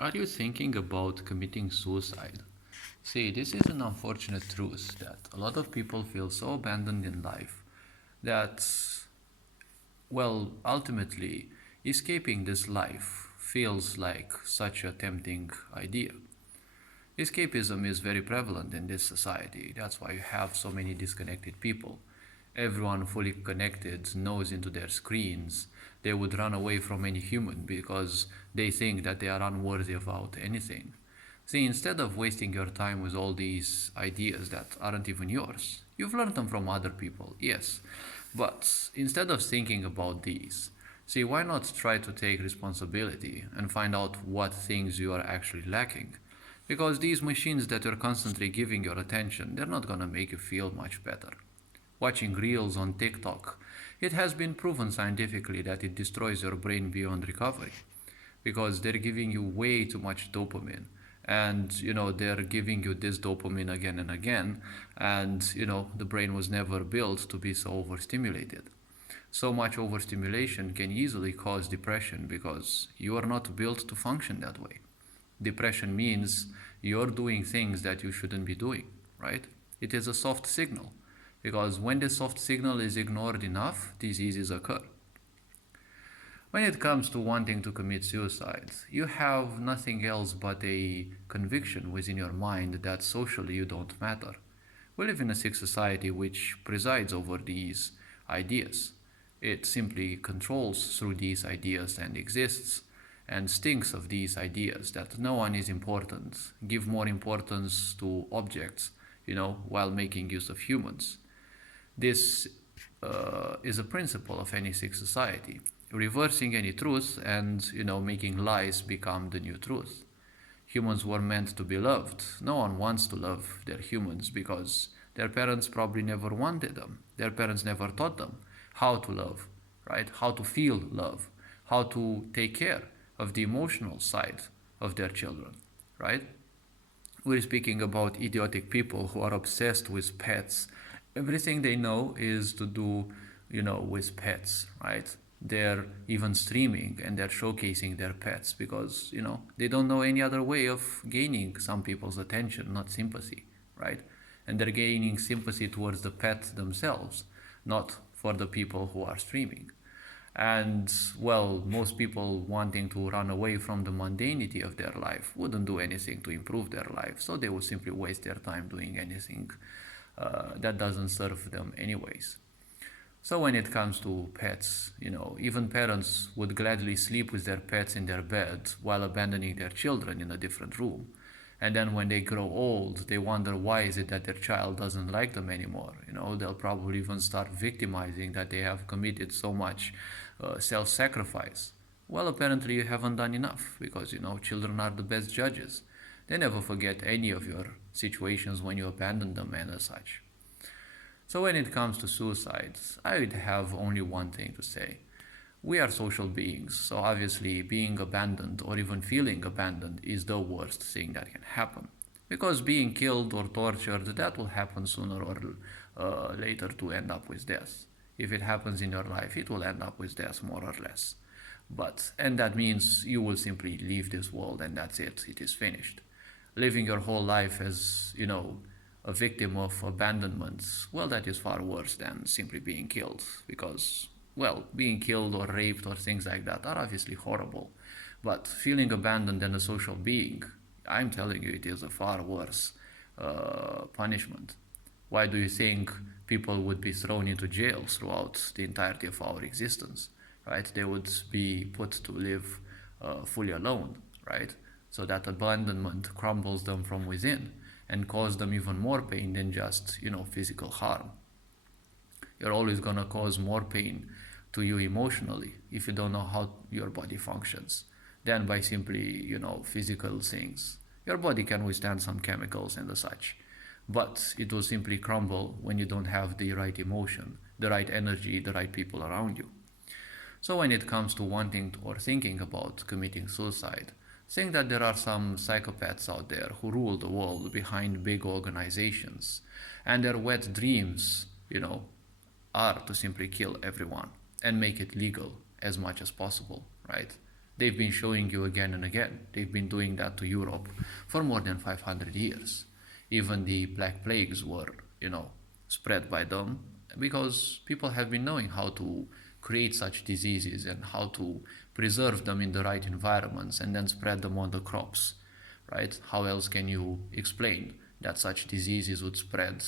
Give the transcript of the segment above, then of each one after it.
Are you thinking about committing suicide? See, this is an unfortunate truth that a lot of people feel so abandoned in life that, well, ultimately, escaping this life feels like such a tempting idea. Escapism is very prevalent in this society. That's why you have so many disconnected people. Everyone fully connected knows into their screens. They would run away from any human because they think that they are unworthy about anything. See, instead of wasting your time with all these ideas that aren't even yours, you've learned them from other people, yes. But instead of thinking about these, see, why not try to take responsibility and find out what things you are actually lacking? Because these machines that you're constantly giving your attention, they're not gonna make you feel much better. Watching reels on TikTok, it has been proven scientifically that it destroys your brain beyond recovery because they're giving you way too much dopamine, and they're giving you this dopamine again and again, and the brain was never built to be so overstimulated. So much overstimulation can easily cause depression because you are not built to function that way. Depression means you're doing things that you shouldn't be doing, right? It is a soft signal because when the soft signal is ignored enough, diseases occur. When it comes to wanting to commit suicide, you have nothing else but a conviction within your mind that socially you don't matter. We live in a sick society which presides over these ideas. It simply controls through these ideas and exists and stinks of these ideas that no one is important, give more importance to objects, while making use of humans. This is a principle of any sick society, reversing any truth and making lies become the new truth. Humans were meant to be loved. No one wants to love their humans because their parents probably never wanted them. Their parents never taught them how to love, right? How to feel love, how to take care of the emotional side of their children, right? We're speaking about idiotic people who are obsessed with pets. Everything they know is to do, with pets, right? They're even streaming and they're showcasing their pets because, they don't know any other way of gaining some people's attention, not sympathy, right? And they're gaining sympathy towards the pet themselves, not for the people who are streaming. And well, most people wanting to run away from the mundanity of their life wouldn't do anything to improve their life, so they would simply waste their time doing anything that doesn't serve them, anyways. So when it comes to pets, even parents would gladly sleep with their pets in their bed while abandoning their children in a different room. And then when they grow old, they wonder why is it that their child doesn't like them anymore. They'll probably even start victimizing that they have committed so much self-sacrifice. Well, apparently you haven't done enough because children are the best judges. They never forget any of your situations when you abandon them and as such. So when it comes to suicides, I would have only one thing to say. We are social beings, so obviously being abandoned or even feeling abandoned is the worst thing that can happen. Because being killed or tortured, that will happen sooner or later to end up with death. If it happens in your life, it will end up with death more or less. And that means you will simply leave this world and that's it, it is finished. Living your whole life as, a victim of abandonment, well, that is far worse than simply being killed because, well, being killed or raped or things like that are obviously horrible. But feeling abandoned and a social being, I'm telling you, it is a far worse punishment. Why do you think people would be thrown into jail throughout the entirety of our existence, right? They would be put to live fully alone, right? So that abandonment crumbles them from within and cause them even more pain than just, physical harm. You're always gonna cause more pain to you emotionally if you don't know how your body functions than by simply, physical things. Your body can withstand some chemicals and the such, but it will simply crumble when you don't have the right emotion, the right energy, the right people around you. So when it comes to wanting or thinking about committing suicide, think that there are some psychopaths out there who rule the world behind big organizations, and their wet dreams, are to simply kill everyone and make it legal as much as possible, right? They've been showing you again and again. They've been doing that to Europe for more than 500 years. Even the Black Plagues were, spread by them because people have been knowing how to create such diseases and how to preserve them in the right environments and then spread them on the crops, right? How else can you explain that such diseases would spread,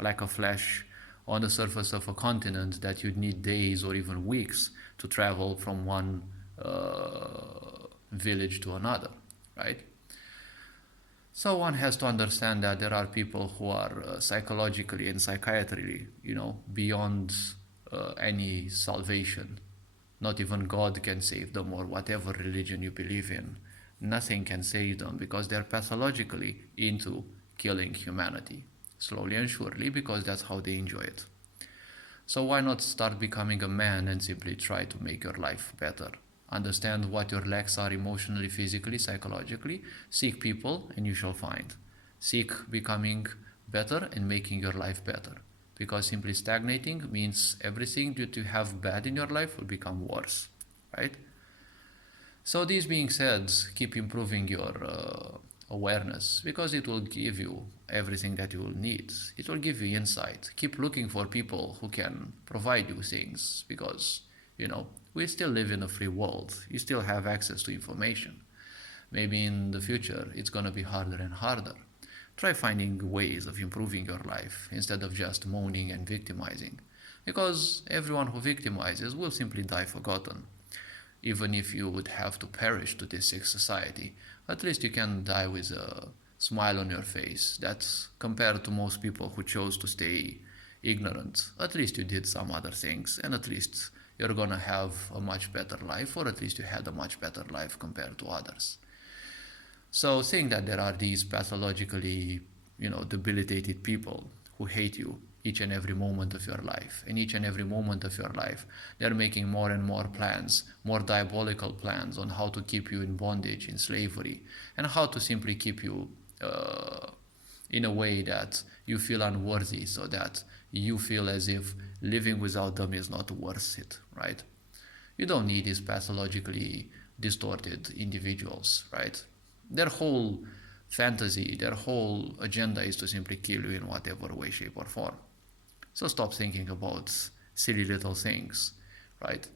like a flash on the surface of a continent that you'd need days or even weeks to travel from one village to another, right? So one has to understand that there are people who are psychologically and psychiatrically, beyond any salvation. Not even God can save them, or whatever religion you believe in. Nothing can save them because they're pathologically into killing humanity, slowly and surely, because that's how they enjoy it. So why not start becoming a man and simply try to make your life better? Understand what your lacks are emotionally, physically, psychologically. Seek people and you shall find. Seek becoming better and making your life better. Because simply stagnating means everything that you have bad in your life will become worse, right? So this being said, keep improving your awareness because it will give you everything that you will need. It will give you insight. Keep looking for people who can provide you things because, we still live in a free world. You still have access to information. Maybe in the future it's going to be harder and harder. Try finding ways of improving your life instead of just moaning and victimizing. Because everyone who victimizes will simply die forgotten. Even if you would have to perish to this sick society, at least you can die with a smile on your face. That's compared to most people who chose to stay ignorant. At least you did some other things, and at least you're gonna have a much better life, or at least you had a much better life compared to others. So saying that there are these pathologically, debilitated people who hate you each and every moment of your life, and each and every moment of your life, they're making more and more plans, more diabolical plans on how to keep you in bondage, in slavery, and how to simply keep you in a way that you feel unworthy, so that you feel as if living without them is not worth it, right? You don't need these pathologically distorted individuals, right? Their whole fantasy, their whole agenda is to simply kill you in whatever way, shape, or form. So stop thinking about silly little things, right?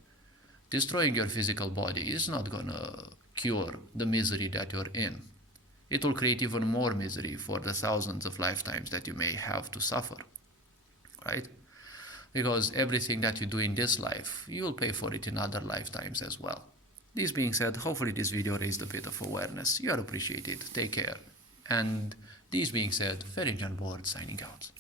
Destroying your physical body is not gonna cure the misery that you're in. It will create even more misery for the thousands of lifetimes that you may have to suffer, right? Because everything that you do in this life, you will pay for it in other lifetimes as well. This being said, hopefully this video raised a bit of awareness. You are appreciated. Take care. And this being said, Ferenc Jan Board signing out.